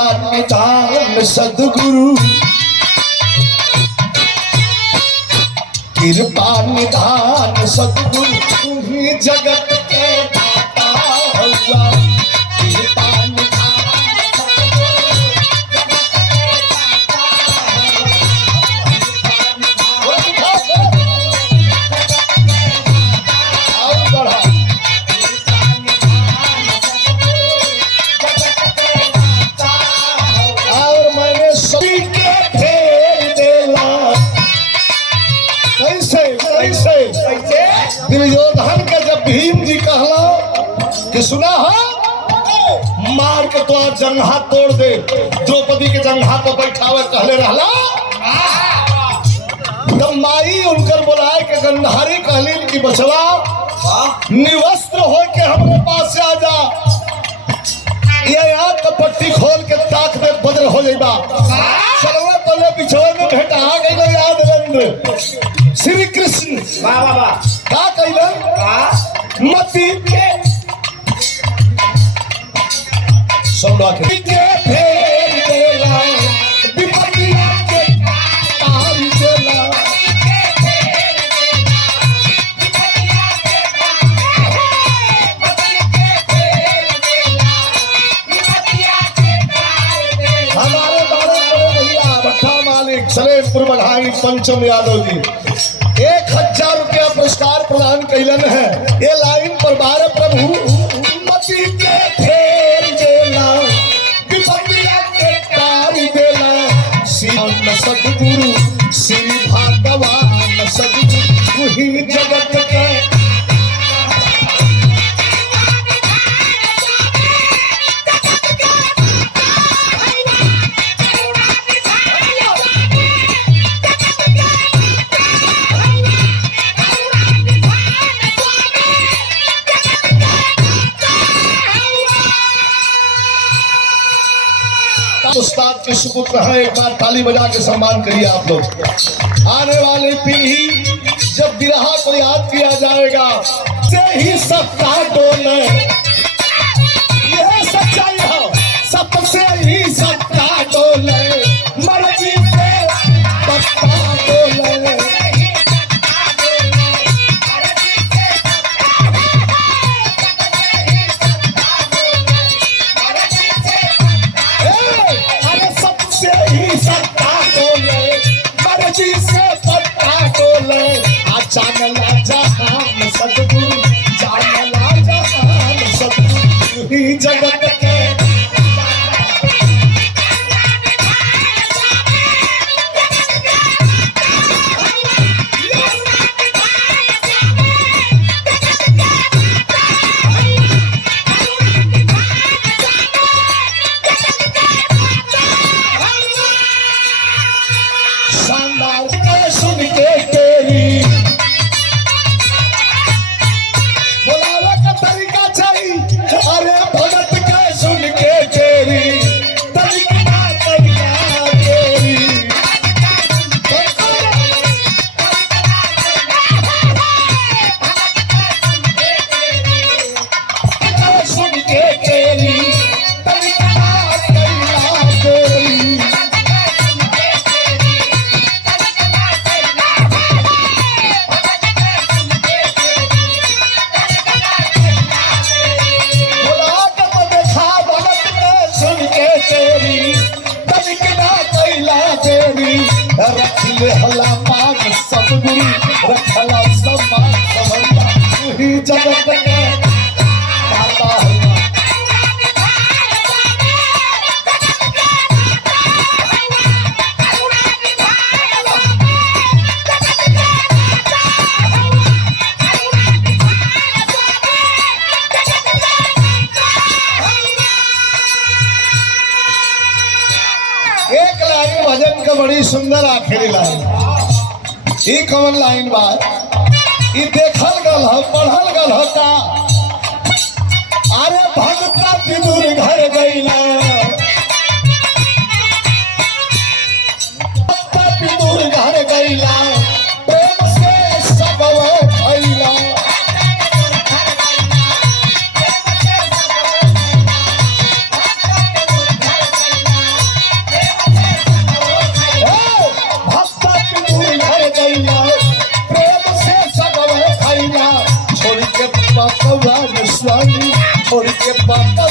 कृपा निधान सद्गुरु कृपा निधान सद्गुरु तू ही जगत के दाता हुआ कृपा दुर्योधन के जब भीम जी कहला कि सुना हो मार के तो जंघा तोड़ दे द्रौपदी के जंघा पर बैठावे कहले रहला तब माई उनकर बुलाए के गंधारी कहलीन की बचवा निवस्त्र हो के हमारे पास से आ जा ये आंख का पट्टी खोल के ताक दे बदल हो जाइबा चलवा तले बिछोए में भेटा गइल याद रंग श्री कृष्ण वाह वाह वाह का कइलन मति के सुनवा के फेर देला विपतिया के तार देला हमारे बारे में भैया भट्टा मालिक सलेमपुर बढ़ाई पंचम यादव जी 1000 रुपया पुरस्कार प्रदान कैलन है ये लाइन पर बार प्रभु मति के फेर देला विपतिया के तार देला श्री सद्गुरु श्री भगवान सद्गुरु ही जगत के उस्ताद के सुपुत्र हैं एक बार ताली बजा के सम्मान करिए आप लोग आने वाली पीढ़ी जब बिरहा को याद किया जाएगा से ही सबका डोले यह सच्चाई है सबसे ही सबका डोले मर्जी से सबका डोले जानला जहान सद्गुरु जानला जहान सद्गुरु ही जगत के शानदार सुन के तेरी अरे भगत के सुन के तेरी तरीका तैयार तेरी सुन के तेरी तरीका तैयार तेरी रखले हला पाग सद्गुरु रखला सम्मान समझा ही जगत के दाता हुआ एक लाइन भजन का बड़ी सुंदर आखिरी लाइन ई कौन लाइन बात ई देखल गल हो पढ़ल गल हो का अरे भगता विदुर घर गईला भगता विदुर घर गईला प्रेम से सब भइला छोड़ के पापा